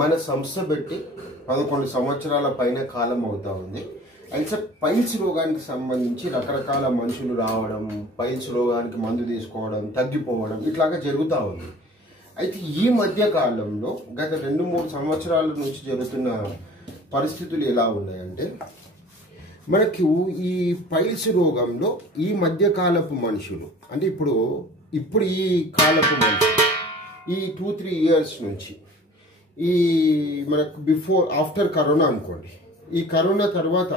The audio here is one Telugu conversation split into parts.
మన సంస్థ పెట్టి 11 సంవత్సరాల పైన కాలం అవుతా ఉంది. అయితే పైల్స్ రోగానికి సంబంధించి రకరకాల మనుషులు రావడం, పైల్స్ రోగానికి మందు తీసుకోవడం, తగ్గిపోవడం ఇట్లాగా జరుగుతూ ఉంది. అయితే ఈ మధ్య కాలంలో గత 2-3 సంవత్సరాల నుంచి జరుగుతున్న పరిస్థితులు ఎలా ఉన్నాయంటే, మనకు ఈ పైల్స్ రోగంలో ఈ మధ్యకాలపు మనుషులు అంటే ఇప్పుడు ఈ కాలపు మనుషులు ఈ 2-3 ఇయర్స్ నుంచి ఈ మనకు ఆఫ్టర్ కరోనా అనుకోండి, ఈ కరోనా తర్వాత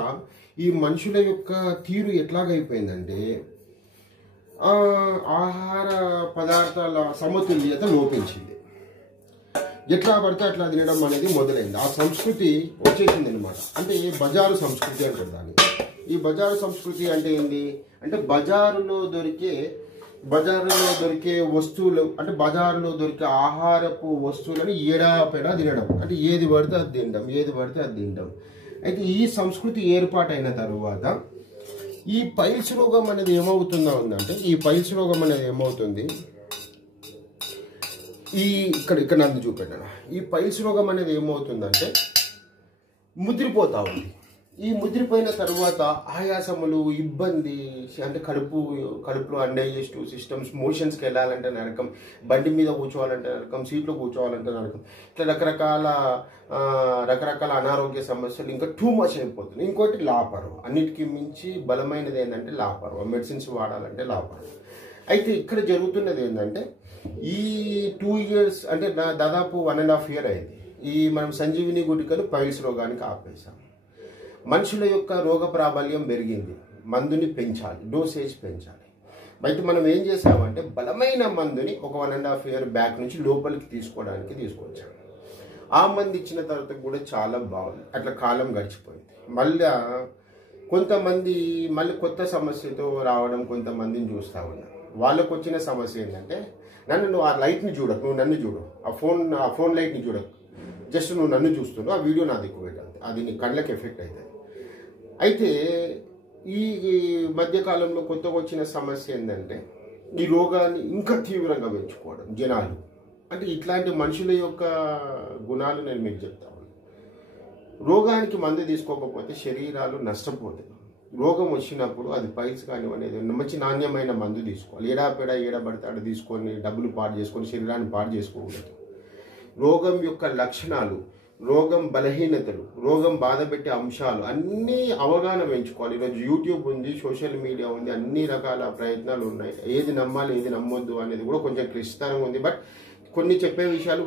ఈ మనుషుల యొక్క తీరు ఎట్లాగైపోయిందంటే ఆహార పదార్థాల సమతుల్యత లోపించింది. ఎట్లా పడితే అట్లా తినడం అనేది మొదలైంది. ఆ సంస్కృతి వచ్చేసింది అనమాట. అంటే బజారు సంస్కృతి అంటారు దాన్ని. ఈ బజారు సంస్కృతి అంటే ఏంటి అంటే బజారులో దొరికే వస్తువులు అంటే బజారులో దొరికే ఆహారపు వస్తువులను ఏడాపెడా తినడం, అంటే ఏది పడితే అది తినడం. అయితే ఈ సంస్కృతి ఏర్పాటైన తరువాత ఈ పైల్స్ రోగం అనేది ఏమవుతుందంటే ఇక్కడ నన్ను చూపెట్టాను. ఈ పైల్స్ రోగం అనేది ఏమవుతుందంటే ముదిరిపోతా ఉంది. ఈ ముదిరిపోయిన తర్వాత ఆయాసములు, ఇబ్బంది అంటే కడుపులో అన్డైజెస్టివ్ సిస్టమ్స్, మోషన్స్కి వెళ్ళాలంటే నరకం, బండి మీద కూర్చోవాలంటే నరకం, సీట్లో కూర్చోవాలంటే నరకం, ఇట్లా రకరకాల అనారోగ్య సమస్యలు ఇంకా టూ మచ్ అయిపోతుంది. ఇంకోటి లాపర్వ, అన్నిటికీ మించి బలమైనది ఏంటంటే లాపర్వ, మెడిసిన్స్ వాడాలంటే లాపర్వ. అయితే ఇక్కడ జరుగుతున్నది ఏంటంటే ఈ 2 ఇయర్స్ అంటే దాదాపు 1.5 year అయింది. ఈ మనం సంజీవిని గుటికలు పైల్స్ రోగానికి ఆపేశాం. మనుషుల యొక్క రోగ ప్రాబల్యం పెరిగింది, మందుని పెంచాలి, డోసేజ్ పెంచాలి. అయితే మనం ఏం చేసామంటే బలమైన మందుని ఒక 1.5 year బ్యాక్ నుంచి లోపలికి తీసుకొచ్చాం. ఆ మందు ఇచ్చిన తర్వాత కూడా చాలా బాగుంది. అట్లా కాలం గడిచిపోయింది. కొంతమంది కొత్త సమస్యతో రావడం కొంతమందిని చూస్తూ ఉన్నారు. వాళ్ళకు వచ్చిన సమస్య ఏంటంటే, నువ్వు ఆ లైట్ని చూడకు, నువ్వు నన్ను చూడు, ఆ ఫోన్ లైట్ని చూడకు, జస్ట్ నువ్వు నన్ను చూస్తున్నావు, ఆ వీడియో నాది ఎక్కువ పెట్టాలి, అది నీ కళ్ళకి ఎఫెక్ట్ అవుతుంది. అయితే ఈ మధ్యకాలంలో కొత్తగా వచ్చిన సమస్య ఏంటంటే ఈ రోగాన్ని ఇంకా తీవ్రంగా పెంచుకోవడం జనాలు. అంటే ఇట్లాంటి మనుషుల యొక్క గుణాలు నేను మీకు చెప్తాను. రోగానికి మందు తీసుకోకపోతే శరీరాలు నష్టపోతాయి. రోగం వచ్చినప్పుడు అది పైల్స్ కానివ్వనేది మంచి నాణ్యమైన మందు తీసుకోవాలి. ఏడబడితే ఆడ తీసుకొని డబ్బులు పాడు చేసుకొని శరీరాన్ని పాడు చేసుకోకూడదు. రోగం యొక్క లక్షణాలు, రోగం బలహీనతలు, రోగం బాధపెట్టే అంశాలు అన్నీ అవగాహన పెంచుకోవాలి. ఈరోజు యూట్యూబ్ ఉంది, సోషల్ మీడియా ఉంది, అన్ని రకాల ప్రయత్నాలు ఉన్నాయి. ఏది నమ్మాలి ఏది నమ్మొద్దు అనేది కూడా కొంచెం క్లిష్టంగా ఉంది. బట్ కొన్ని చెప్పే విషయాలు